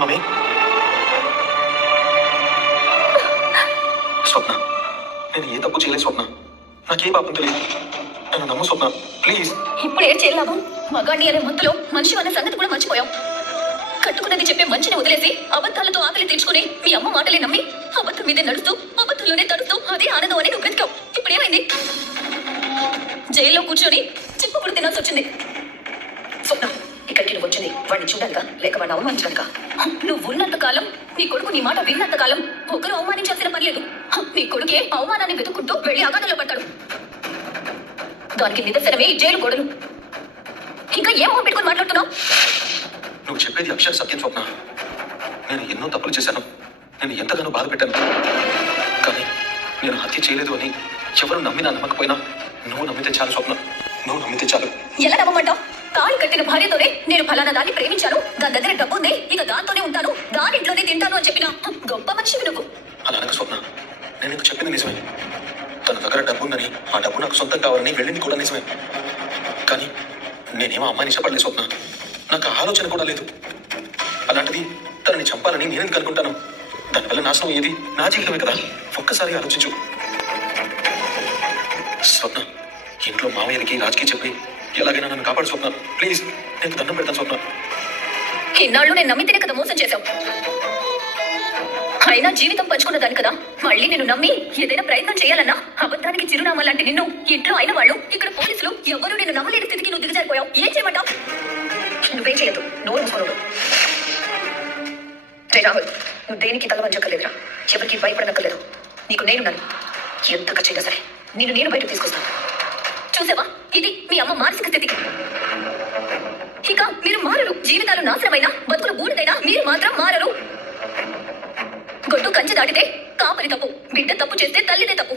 Mummy స్వప్న, నేను ఏ తప్పు చేయలేదు స్వప్న. నాకే పాపం తెలియదు. నన్ను నమ్ము స్వప్న, ప్లీజ్. ఇప్పుడు ఏం చేయలేము. మగాడిని అనే మందులో మనిషి అనే సంగతి కూడా మర్చిపోయాం. కట్టుకున్నది చెప్పే మంచిని వదిలేసి అబద్ధాలతో ఆకలి తెచ్చుకుని మీ అమ్మ మాటలే నమ్మి అబద్ధం మీదే నడుస్తూ అబద్ధంలోనే తడుస్తూ అదే ఆనందం అని నువ్వు బ్రతికావు. ఇప్పుడు ఏమైంది? జైల్లో కూర్చొని చిప్పుకుడు తినాల్సి వచ్చింది. స్వప్న, ఇక్కడికి నువ్వు వచ్చింది వాడిని చూడాలిగా, లేక వాడిని అవమానించాలిగా? నువ్వు ఉన్నంత కాలం, నీ కొడుకు నీ మాట విన్నంత కాలం ఒకరు అవమానించాల్సిన పర్లేదు. నీ కొడుకే అవమానాన్ని వెతుక్కుంటూ వెళ్ళి అగాధంలో పడ్డాడు. దానికి నిదర్శనమే ఈ జైలు గోడలు. ఇంకా ఏం మొహం పెట్టుకుని మాట్లాడుతున్నావు? నువ్వు చెప్పేది అక్షర సత్యం స్వప్న. నేను ఎన్నో తప్పులు చేశాను, నేను ఎంతగానో బాధ పెట్టాను. కానీ నేను హత్య చేయలేదు అని ఎవరు నమ్మినా నమ్మకపోయినా నువ్వు నమ్మితే చాలు స్వప్న, నువ్వు నమ్మితే చాలు. ఎలా నమ్మమంటావు? తాళి కట్టిన భార్యతోనే నేను ఫలానా దాన్ని ప్రేమించాను, దాని దగ్గర డబ్బు ఉంది, ఇక దాంతోనే ఉంటాను, దానింట్లోనే తింటాను అని చెప్పిన గొప్ప మనిషివి నువ్వు. అలా అనక స్వప్న, నేను నీకు చెప్పింది నిజమే. తన దగ్గర డబ్బు ఉందని, ఆ డబ్బు నాకు సొంతం కావాలని వెళ్ళింది కూడా నిజమే. కానీ నేనేమో అమ్మాయిని ఇష్టపడలేదు స్వప్న. నాకు ఆలోచన కూడా లేదు. అలాంటిది తనని చంపాలని నేనెందుకు అనుకుంటాను? దానివల్ల నాశనం ఏది? నా జీవితమే కదా. ఒక్కసారి ఆలోచించు స్వప్న. ఇంట్లో మామయ్యకి రాజుకి చెప్పి ఎలాగైనా నన్ను కాపాడు స్వప్న, ప్లీజ్. నేను దండం పెడతాను స్వప్న. ఇన్నాళ్ళు నేను నమ్మితేనే కదా మోసం చేశావు. అయినా జీవితం పంచుకున్న దాని కదా మళ్ళీ నేను నమ్మి ఏదైనా ప్రయత్నం చేయాలన్నా అబద్ధానికి చిరునామా లాంటి నిన్ను ఇంట్లో అయిన వాళ్ళు, ఇక్కడ పోలీసులు ఎవరు నేను నమ్మలేని స్థితికి నువ్వు దిగజారిపోయావు. ఏం చేయమంటావు? నువ్వేం చేయొద్దు, నోరు మూసుకోను. రే రాహుల్, నువ్వు దేనికి తల వంచక్కర్లేదురా, ఎవరికి భయపడనక్కర్లేదు. నీకు నేనున్నాను. ఎంత ఖర్చైనా సరే నేను బయటకు తీసుకొస్తాను. చూసావా, ఇది మీ అమ్మ మానసిక స్థితి. ఇక మీరు మారరు. జీవితాలు నాశనమైనా, బతుకులు బూడిదైనా మీరు మాత్రం మారరు. గొడ్డు కంచె దాటితే కాపరి తప్పు, బిడ్డ తప్పు చేస్తే తల్లిదే తప్పు.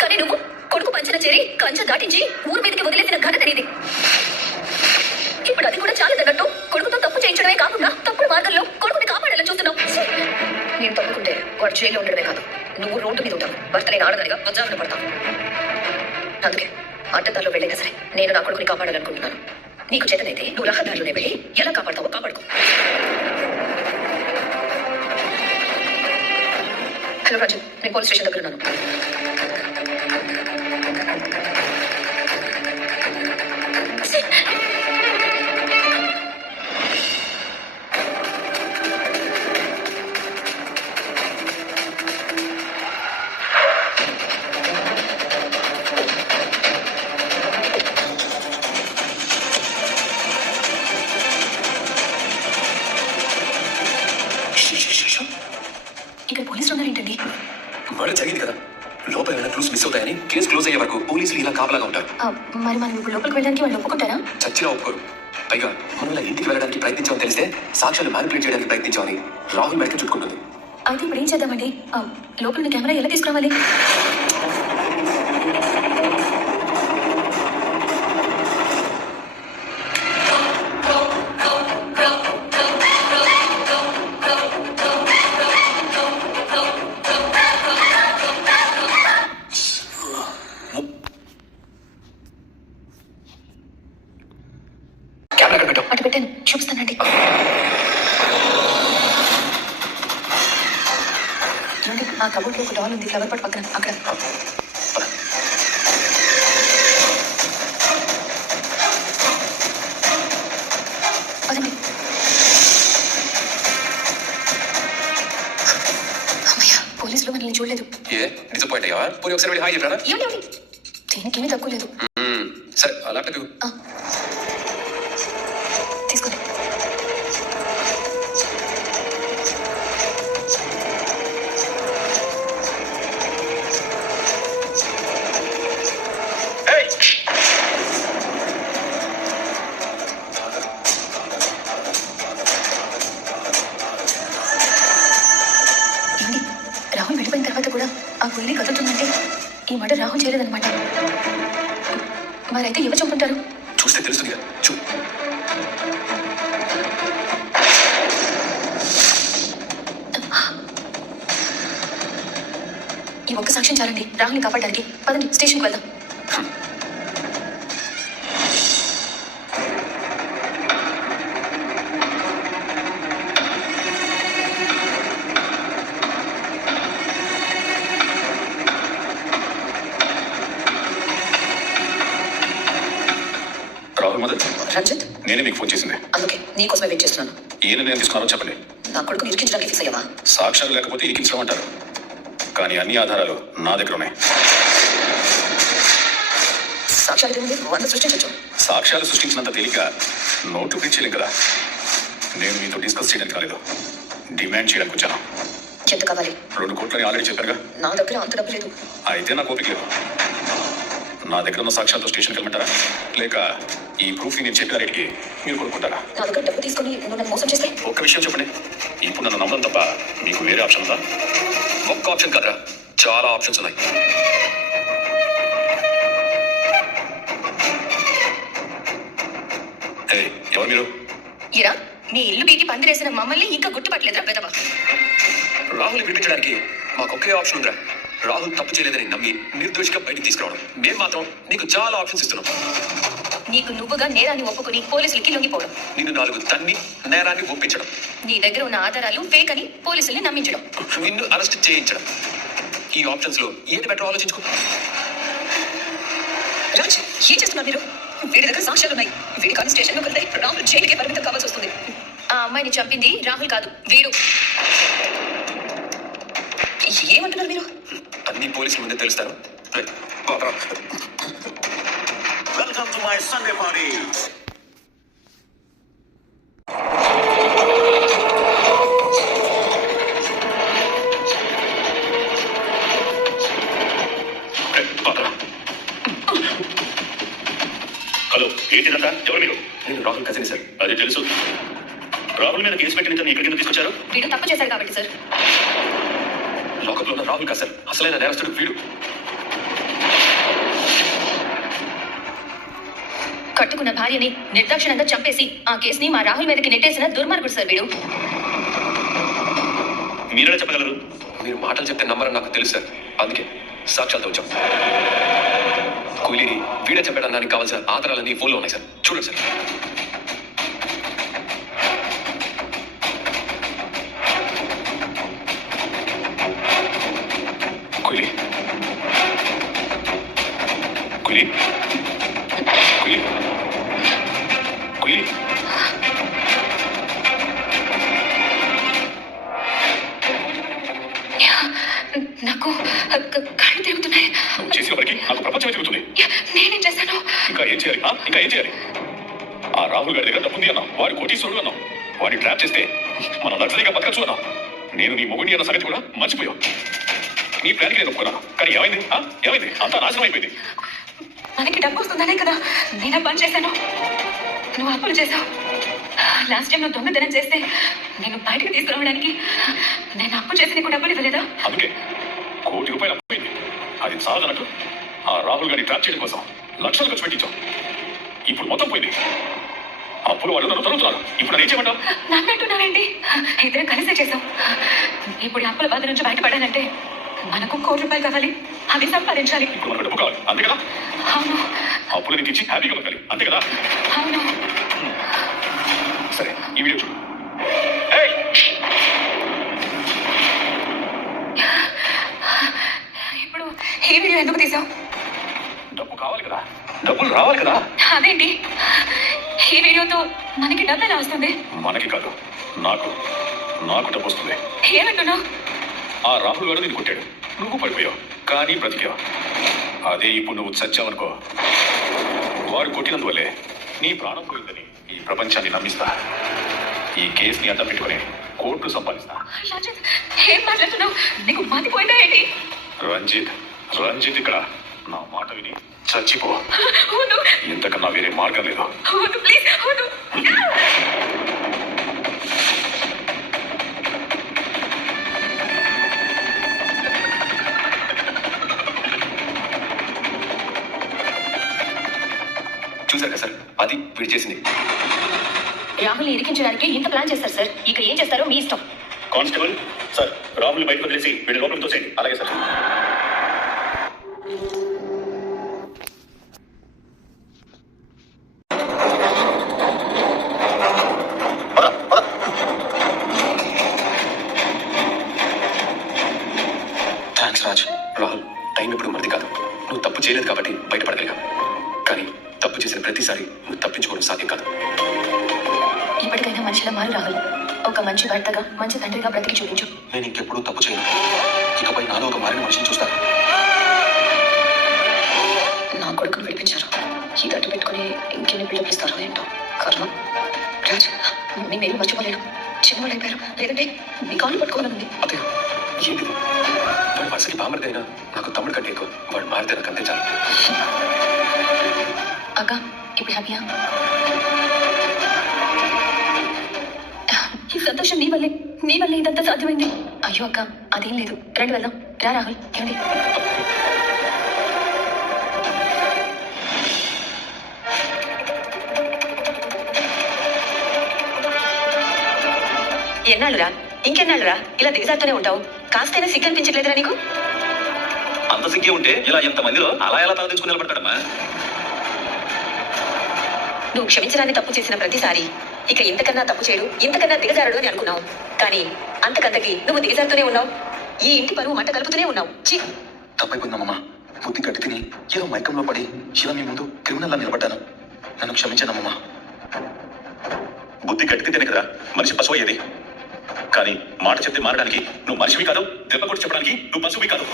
కానీ నువ్వు కొడుకు పంచన చేరి కంచె దాటించి ఊరి మీదకి వదిలేసిన ఘనత నీది. ఇప్పుడు అది కూడా చాలదన్నట్టు కొడుకుతో తప్పు చేయించడమే కాకుండా తప్పుడు మార్గంలో కొడుకుని కాపాడాలని చూస్తున్నావు. నేను తప్పుకుంటే వాడు జైల్లో ఉండడమే కాదు, నువ్వు రోడ్డు మీద ఉంటావు. భర్త నేను ఆడదానిగా బజారులో పడతావు. అందుకే అడ్డదారిలో వెళ్ళైనా సరే నేను నా కొడుకుని కాపాడాలనుకుంటున్నాను. నీకు చేతనైతే నువ్వు రహదారిలోనే వెళ్ళి ఎలా కాపాడతావో కాపాడుకో. హలో రాజు, నేను పోలీస్ స్టేషన్ దగ్గర ఉన్నాను. ఇక్కడ పోలీసులు ఉన్నారేంటండి? మర్డర్ జరిగింది కదా, లోపల ఏమైనా క్లూస్ మిస్ అవుతాయని కేసు క్లోజ్ అయ్యే వరకు పోలీసులు ఇలా కాపలాగా ఉంటారు. మరి మనం ఇప్పుడు లోపలికి వెళ్ళడానికి వాళ్ళు ఒప్పుకుంటారా? చచ్చినా ఒప్పుకోరు. పైగా మనం ఇంటికి వెళ్ళడానికి ప్రయత్నించామని తెలిస్తే సాక్ష్యాలు మ్యానిపులేట్ చేయడానికి ప్రయత్నించామని రాహుల్ బయటకు చుట్టుకుంటుంది. అయితే ఇప్పుడు ఏం చేద్దామండి? లోపల కెమెరా ఎలా తీసుకురావాలి? అటు పెట్టాను, చూపిస్తానండి. ఆ కబోర్డ్లో ఒక డాల్ ఉంది, ఫ్లవర్ పాట్ పక్కన. అక్కడ పదండి. అమ్మయ్య, పోలీసులు మనల్ని చూడలేదు. డిసప్పాయింట్ అయ్యావా? పోనీ ఒకసారి వెళ్ళి హాయ్ చెప్పారా? ఏమిటి దీనికేమీ తక్కువ లేదు. సరే, అలా తీసుకోండి. రాహుల్ వెళ్ళిపోయిన తర్వాత కూడా ఆ గుల్లి కదులుతుందంటే ఈ మాట రాహుల్ చేయలేదన్నమాట. మరైతే ఎవరు చంపుంటారు? చూస్తే తెలుస్తుంది కదా. ఈ ఒక్క సాక్ష్యం చాలండి రాహుల్ని కాపాడడానికి. పదండి, స్టేషన్కి వెళ్దాం. రంజిత్, నేనే మీకు ఫోన్ చేసింది. అందుకే నీకోసమే వెయిట్ చేస్తున్నాను. ఏ నిర్ణయం తీసుకున్నారో చెప్పండి. నా కొడుకుని ఇరికించడానికి ఫిక్స్ అయ్యావా? సాక్ష్యాలు లేకపోతే ఇరికించమంటారు, కానీ అన్ని ఆధారాలు నా దగ్గర ఉన్నాయి. సాక్ష్యాలు ఏముంది? వంద సృష్టించచ్చు. సాక్ష్యాలు సృష్టించినంత తేలిక నోటు ప్రింట్ చేయలేం కదా. నేను మీతో డిస్కస్ చేయడానికి కాలేదు, డిమాండ్ చేయడానికి వచ్చాను. ఎంత కావాలి? 2 కోట్లని ఆల్రెడీ చెప్పారుగా. నా దగ్గర అంత డబ్బు లేదు. అయితే నాకు ఓపిక లేదు. నా దగ్గర ఉన్న సాక్ష్యాలతో స్టేషన్కి వెళ్ళమంటారా, లేక ఈ ప్రూఫ్ నేను చెప్పిన రేటుకి మీరు కొనుక్కుంటారా? నా దగ్గర డబ్బు తీసుకొని నువ్వు నన్ను మోసం చేస్తే? ఒక్క విషయం చెప్పండి, ఇప్పుడు నన్ను నమ్మడం తప్ప మీకు వేరే ఆప్షన్ ఉందా? ఒక్క ఆప్షన్ కాదురా, చాలా ఆప్షన్స్ ఉన్నాయి. ఎవరు మీరు? ఇరా, నీ ఇల్లు బీకి పందిరేసిన మమ్మల్ని ఇంకా గుర్తుపట్టలేదురా పెదవా? రాహుల్ విడిపించడానికి మాకు ఒకే ఆప్షన్ ఉందిరా. రాహుల్ తప్పు చేయలేదని నమ్మి నిర్దోషిగా బయటికి తీసుకురావడం. మేము మాత్రం నీకు చాలా ఆప్షన్స్ ఇస్తున్నాం. నీకు నువ్వుగా నేరాన్ని ఒప్పుకొని పోలీసులకి లొంగిపోవడం, నిన్ను 4 తన్ని నేరాన్ని ఒప్పించడం, నీ దగ్గర ఉన్న ఆధారాలు ఫేక్ అని పోలీసుల్ని నమ్మించడం, నిన్ను అరెస్ట్ చేయించడం. ఈ ఆప్షన్స్ లో ఏది బెటర్ ఆలోచించుకో. రాజ్, ఏం చేస్తున్నారు మీరు? వీడి దగ్గర సాక్ష్యాలు ఉన్నాయి. వీడి కానీ స్టేషన్ లోకి వెళ్తే రాహుల్ జైలుకే పరిమితం కావాల్సి వస్తుంది. ఆ అమ్మాయిని చంపింది రాహుల్ కాదు, వీడు. ఏమంటున్నారు మీరు? అన్ని పోలీసుల ముందే తెలుస్తాను. Welcome to my Sunday party. Hello, ఏంటిదంతా? ఎవరు మీరు? నేను రాహుల్ కజిన్ సార్. అది తెలుసు. రాహుల్ మీద కేసు పెట్టిన ఇతన్ని ఎక్కడికి తీసుకొచ్చారు? వీడు తప్పు చేశారు కాబట్టి సార్. లోకప్లో ఉన్న రాహుల్ కాదు సార్, అసలైన నేరస్తుడు వీడు. కట్టుకున్న భార్యని నిర్దాక్షిణంగా చంపేసి ఆ కేసుని మా రాహుల్ మీదకి నెట్టేసిన దుర్మార్గుడు సార్ వీడు. మీరెలా చెప్పగలరు? మీరు మాటలు చెప్తే నమ్మరని నాకు తెలుసు సార్, అందుకే సాక్ష్యాలతో వచ్చాం. కూలీని వీడే చెప్పడానికి కావాల్సిన ఆధారాలన్నీ ఫోన్లో ఉన్నాయి సార్, చూడండి సార్. కూలీ కూలీ కూలీ కూలీ నాకు కళ్ళు తిరుగుతున్నాయి. నువ్వు చేసిన పనికి నాకు ప్రపంచమే తిరుగుతుంది. నేనేం చేశాను? ఇంకా ఏం చేయాలి? ఇంకా ఏం చేయాలి? ఆ రాహుల్ గారి దగ్గర డబ్బుంది అన్నావు, వాడి కోటీశ్వరుడు అన్నావు, వాడిని ట్రాప్ చేస్తే మనం లగ్జరీగా బతకచ్చు అన్నావు. నేను నీ మొగుడిని అన్న సంగతి కూడా మర్చిపోయావు. నీ ప్లాన్కి నేను ఒప్పుకున్నాను, కానీ ఏమైంది? ఏమైంది? అంతా నాశనం అయిపోయింది. మనకి డబ్బు వస్తుందనే కదా నేను పని చేశాను. నువ్వు అప్పులు చేశావు. లాస్ట్ టైం నువ్వు దొంగతనం చేస్తే నేను బయటకు తీసుకురావడానికి నేను అప్పు చేసి నీకు డబ్బులు ఇవ్వలేదా? అందుకే ₹1 కోటి అప్పోయింది. అది చాలదన్నట్టు ఆ రాహుల్ గారిని ట్రాప్ చేయడం కోసం లక్షలు ఖర్చు పెట్టించాం. ఇప్పుడు మొత్తం పోయింది. అప్పులు వాళ్ళు నన్ను తరుగుతున్నారు. ఇప్పుడు నేను ఏం చేయమంటావు? నన్నంటున్నావేంటి? ఇద్దరం కలిసే చేశాం. ఇప్పుడు అప్పుల బాధ నుంచి బయటపడాలంటే మనకు ₹1 కోటి కావాలి. అవి సంపాదించాలి. ఇప్పుడు మనకు డబ్బు కావాలి, అంతే కదా? అవును. అప్పులు నీకు ఇచ్చి హ్యాపీగా బతకాలి, అంతే కదా? అవును. సరే, ఈ వీడియో చూడు. ఇప్పుడు ఈ వీడియో ఎందుకు తీసావు? డబ్బు కావాలి కదా, డబ్బులు రావాలి కదా. అదేంటి, ఈ వీడియోతో మనకి డబ్బు ఎలా వస్తుంది? మనకి కాదు, నాకు డబ్బు వస్తుంది. ఏమంటున్నావు? ఆ రాహుల్ గారు నేను కొట్టాడు, నువ్వు పడిపోయావు, కానీ బ్రతికావు. అదే ఇప్పుడు నువ్వు చచ్చావనుకో, వాడు కొట్టినందువల్లే నీ ప్రాణం పోయిందని ఈ ప్రపంచాన్ని నమ్మిస్తా. ఈ కేసుని అడ్డం పెట్టుకుని కోర్టు సంపాదిస్తా. రంజిత్, ఏం మాట్లాడుతున్నావు? నీకు మతిపోయిందా ఏంటి? రంజిత్ ఇక్కడ నా మాట విని చచ్చిపో. వద్దు. ఇంతకన్నా వేరే మార్గం లేదు. వద్దు, ప్లీజ్ వద్దు. చూసారు కదా సార్, అది వీడు చేసింది. రాహుల్ని ఇరికించడానికి ఇంత ప్లాన్ చేస్తారు సార్. ఇక ఏం చేస్తారో మీ ఇష్టం. కానిస్టేబుల్ సార్, రాహుల్ని బయటకు వదిలేసి వీడి లోపల తోసేయండి. అలాగే sir. Thanks Raj. Rahul, time ఎప్పుడు మనది కాదు. నువ్వు తప్పు చేయలేదు కాబట్టి బయటపడగలిగా, కానీ తప్పు చేసిన ప్రతిసారి నువ్వు తప్పించుకోవడం సాధ్యం కాదు. మనిషిలా మారు రాహుల్. ఒక మంచి భర్తగా మంచి తండ్రిగా బ్రతికి చూపించు. నేను ఇంకెప్పుడూ తప్పు చేయను. ఇకపై నాలో ఒక మారిన మనిషిని చూస్తాను. నా కొడుకును విడిపించారు. ఈ గట్టు పెట్టుకుని ఇంకెన్ని బిల్డప్ ఇస్తారో ఏంటో. కర్మ. రాజ్, మీ మీరు మర్చిపోలేను. చిన్నవాళ్ళు అయిపోయారు. లేదంటే మీ కాళ్ళు పట్టుకోవాలనుంది. అదే ఏంటి వాడి మనసుకి బామర్ది అయినా నాకు తమ్ముడు కంటే ఎక్కువ. వాడు మారితే నాకు అంతే చాలు. అక్క, ఇప్పుడు హ్యాపీయా? ఈ సంతోషం నీ వల్లే ఇదంతా సాధ్యమైంది. అయ్యో అక్క, అదేం లేదు. రండి వెళ్దాం. రా రాహుల్. ఏమండి? ఎన్నాళ్ళురా, ఇంకెన్నాళ్ళురా ఇలా దిగజారుతూనే ఉంటావు? కాస్తైనా సిగ్గు అనిపించట్లేదురా నీకు? అంత సిగ్గే ఉంటే ఇలా ఎంతమందిలో అలా ఎలా తల తెచ్చుకుని నిలబడతాడమ్మా? నువ్వు క్షమించడాన్ని తప్పు చేసిన ప్రతిసారి ఇక ఇంతకన్నా తప్పు చేయడు, ఇంతకన్నా దిగజారడు అని అనుకున్నావు. కానీ అంతకంతకి నువ్వు దిగజారుతూనే ఉన్నావు. ఈ ఇంటి పరువు మంట కలుపుతూనే ఉన్నావు. ఛీ! తప్పైపోయిందమ్మా. బుద్ధి గట్టి తిని ఏదో మైకంలో పడి ఇలా మీ ముందు క్రిమినల్లా నిలబడ్డాను. నన్ను క్షమించానమ్మా. బుద్ధి గట్టితేనే కదా మనిషి పశువు అయ్యేది. కానీ మాట చెప్తే మారడానికి నువ్వు మనిషివి కాదు, దెబ్బ కొట్టి చెప్పడానికి నువ్వు పశువువి కాదు.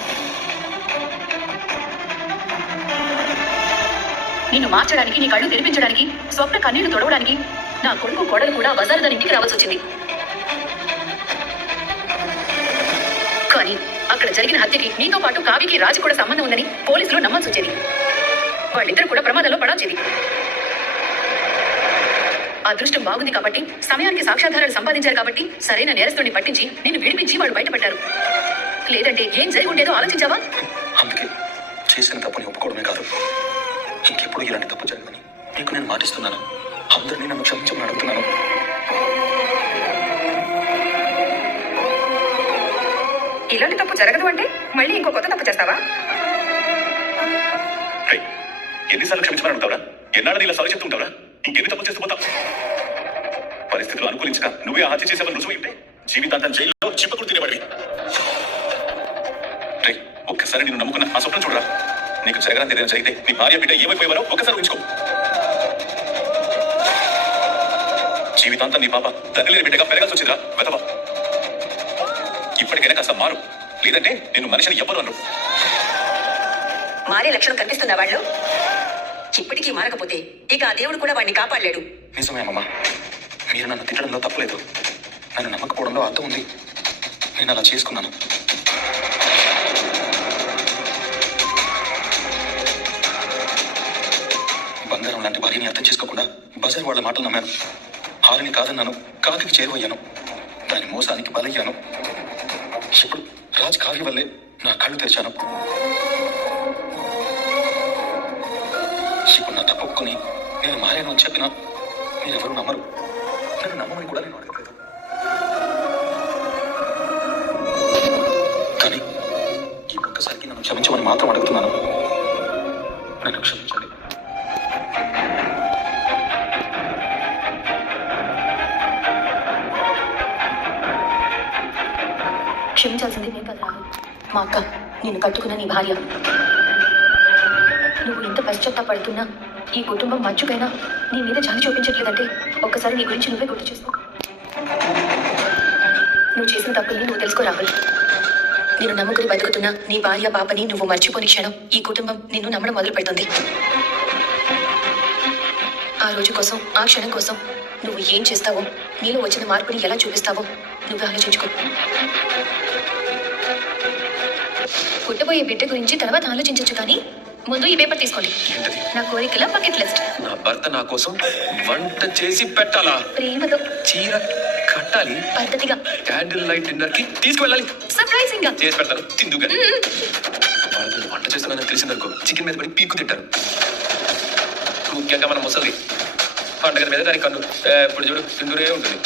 నిన్ను మార్చడానికి, నీ కళ్ళు తెరిపించడానికి, స్వప్న కన్నీళ్లు తొడవడానికి నా కొడుకు కోడలు కూడా వజారుదాని ఇంటికి రావాల్సి వచ్చింది. కానీ అక్కడ జరిగిన హత్యకి నీతో పాటు కావ్యకి రాజు కూడా సంబంధం ఉందని పోలీసులు నమ్మాల్సి వచ్చేది. వాళ్ళిద్దరు కూడా ప్రమాదంలో పడాల్సింది. అదృష్టం బాగుంది కాబట్టి, సమయానికి సాక్ష్యాధారాలు సంపాదించారు కాబట్టి సరైన నేరస్తుడిని పట్టించి నిన్ను విడిపించి వాళ్ళు బయటపడ్డారు. లేదంటే ఏం జరిగి ఉండేదో ఆలోచించావా? అందుకే చేసిన తప్పుని ఒప్పుకోవడమే కాదు, ఇంకెప్పుడు ఇలాంటి తప్పు జరగదని నీకు నేను మాటిస్తున్నాను. అందరినీ నన్ను క్షమించమని అడుగుతున్నాను. ఇలాంటి తప్పు జరగదు అంటే మళ్ళీ ఇంకో కొత్త తప్పు చేస్తావా? ఎన్నిసార్లు క్షమించమని అడుగుతావురా? ఎన్నాడని ఇలా సారీ చెప్తూ ఉంటావురా? ఇంకెన్ని తప్పు చేస్తూ పోతావు? పరిస్థితులు అనుకూలించక నువ్వే హత్య చేసేవని రుజువు ఉంటే జీవితాంతం జైల్లో చిప్పకుడు తినేవాడివి. ఒక్కసారి నేను నమ్ముకున్న ఆ స్వప్నం చూడరా. నీకు జరగడానికి ఏదైనా జరిగితే నీ భార్య బిడ్డ ఏమైపోయేవారో ఒక్కసారి ఊహించుకో. జీవితాంతం నీ పాప తండ్రి లేని బిడ్డగా పెరగాల్సి వచ్చిందిరా వెతవా. ఇప్పటికైనా కాస్త మారు, లేదంటే నేను మనిషిని ఎవ్వరు అనరు. మారే లక్షణం కనిపిస్తుందా వాళ్ళు? ఇప్పటికీ మారకపోతే ఇక ఆ దేవుడు కూడా వాడిని కాపాడలేడు. నిజమేమమ్మా, మీరు నన్ను తిట్టడంలో తప్పులేదు. నన్ను నమ్మకపోవడంలో అర్థం ఉంది. నేను అలా చేసుకున్నాను. బంగారం లాంటి భార్యని అర్థం చేసుకోకుండా బజార్ వాళ్ళ మాటలు నమ్మాను. హారిని కాదన్నాను, కాకికి చేరువయ్యాను. దాని మోసానికి బలయ్యాను. ఇప్పుడు రాజ్ కావ్య వల్లే నా కళ్ళు తెరిచాను. ఇప్పుడు నా తప్పు ఒప్పుకొని నేను మారాను అని చెప్పినా మీరెవరూ నమ్మరు. నన్ను నమ్మమని కూడా నేను అడగలేదు. కానీ ఈ ఒక్కసారికి నన్ను క్షమించమని మాత్రం అడుగుతున్నాను. నన్ను క్షమించండి. క్షమించాల్సింది నేను కదా రాహుల్, మా అక్క, నిన్ను కట్టుకున్న నీ భార్య. నువ్వు ఇంత పశ్చాత్తాపడుతున్నా ఈ కుటుంబం మచ్చుకైనా నీ మీద జాలి చూపించట్లేదంటే ఒక్కసారి నీ గురించి నువ్వే గుర్తు చేసుకో. నువ్వు చేసిన తప్పుల్ని నువ్వు తెలుసుకో రాహుల్. నేను నమ్ముకుని బతుకుతున్నా నీ భార్య పాపని నువ్వు మర్చిపోని క్షణం ఈ కుటుంబం నిన్ను నమ్మడం మొదలు పెడుతుంది. ఆ రోజు కోసం, ఆ క్షణం కోసం నువ్వు ఏం చేస్తావో, నీలో వచ్చిన మార్పుని ఎలా చూపిస్తావో నువ్వే ఆలోచించుకో. పుట్టబోయే బిడ్డ గురించి తర్వాత ఆలోచించచ్చు, కానీ ముందు ఈ పేపర్ తీసుకోండి. నా కోరికల బకెట్ లిస్ట్. నా భర్త నా కోసం వంట చేసి పెట్టాలా? ప్రేమతో చీర కట్టాలి, పద్ధతిగా క్యాండిల్ లైట్ డిన్నర్ కి తీసుకువెళ్ళాలి, సర్ప్రైజింగ్ గా చేసి పెడతారు తిందుగా. వాళ్ళు వంట చేస్తున్నానని తెలిసిందనుకో చికెన్ మీద పడి పీక్కు తింటారు. ముఖ్యంగా మన ముసలి పండగ మీద దాని కన్ను ఇప్పుడు చూడు తిందూరే ఉంటుంది.